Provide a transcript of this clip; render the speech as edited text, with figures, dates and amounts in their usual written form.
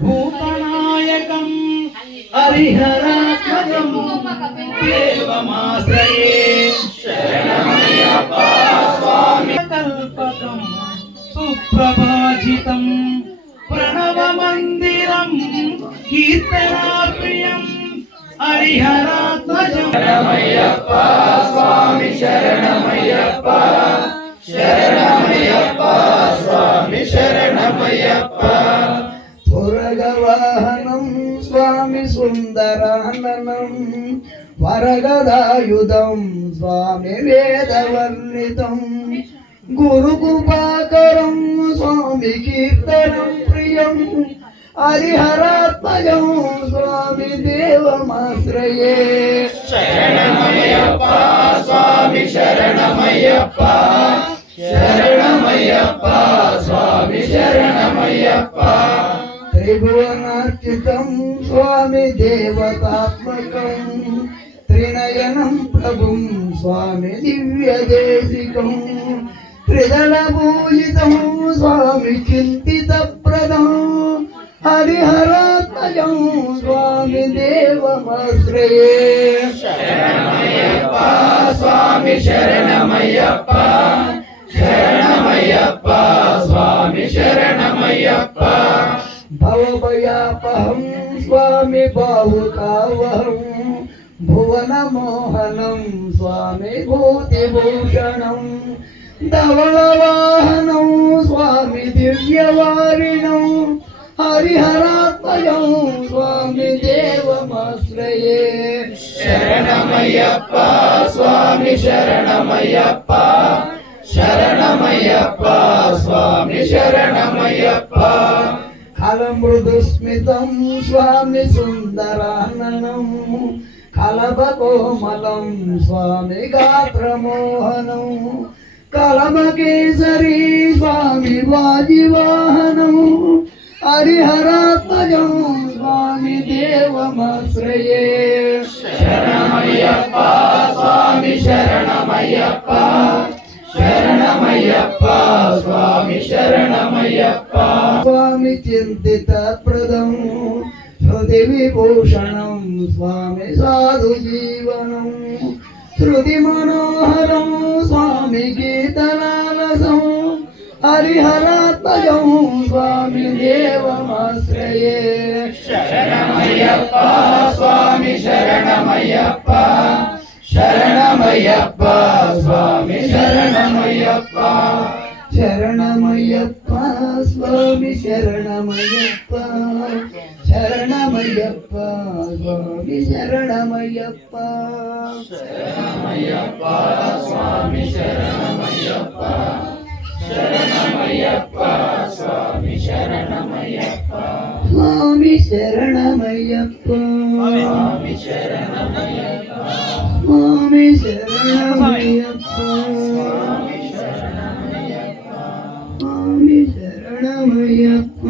భూతనాయకం హరిహరాత్మజం దేవమాశ్రయే శరణమయ్యప్ప స్వామి కల్పకం సుప్రభాజితం ప్రణవ మందిరం కీర్తనాప్రియం హరిహరాత్మజం శరణమయ్యప్ప స్వామి శరణమయ్యప్ప శరణమయ్యప్ప స్వామి శరణమయ్యప్ప పురగవాహనం స్వామి సుందరాననం వరగదాయుధం స్వామి వేదవర్ణితం గురుకృపాకరం స్వామి కీర్తనం ప్రియం హరిహరాత్మజం స్వామి దేవమాశ్రయే శరణమయ్యప్ప స్వామి శరణమయ్యప్ప శరణమయ్యప్ప స్వామి శరణమయ్యప్ప త్రిభువనార్చితం స్వామి దేవతాత్మకం త్రినయనం ప్రభుం స్వామి దివ్యదేశికం త్రిదళభూషితం స్వామి చింతితప్రదం హరిహరాత్మజం స్వామి దేవమాశ్రయే శరణమయ్యప్ప స్వామి శరణమయ్యప్ప శరణమయ్యప్ప స్వామి శరణమయ్యప్ప భవభయాపహం స్వామి బాహుకావహం భువనమోహనం స్వామి భూతిభూషణం ధవళవాహనం స్వామి దివ్యవారిణం హరిహరాత్మజం స్వామి దేవమాశ్రయే శరణమయ్యప్ప స్వామి శరణమయ్యప్ప శరణమయ్యప్ప స్వామి శరణమయ్యప్ప కలమృదుస్మితం స్వామి సుందరాననం కలభకోమలం స్వామి గాత్రమోహనం కలమకేసరీ స్వామి వాజివాహనం హరిహరాత్మజం స్వామి దేవమాశ్రయే శరణమయ్యప్ప స్వామి శరణమయ్యప్ప శరణమయ్యప్ప స్వామి శరణమయ్యప్ప స్వామి చింతిత ప్రదం హృది విభూషణం స్వామి సాధు జీవనం శృతి మనోహరం స్వామి గీతలాలసం హరిహరాత్మజం స్వామి దేవమాశ్రయే శరణమయ్యప్ప స్వామి శరణమయ్యప్ప శరణమయ్యప్ప స్వామి శరణమయ్యప్ప శరణమయ్యప్ప స్వామి శరణమయ్యప్ప శరణమయ్యప్ప స్వామి శరణమయ్యప్ప శరణమయ్యప్ప స్వామి శరణమయ్యప్ప శరణమయ్యప్ప స్వామి శరణమయ్యప్ప స్వామి శరణమయ్యప్ప స్వామి శరణమయ్యప్ప స్వామి శరణమయ్యప్ప స్వామి శరణమయ్యప్ప స్వామి శరణమయ్యప్ప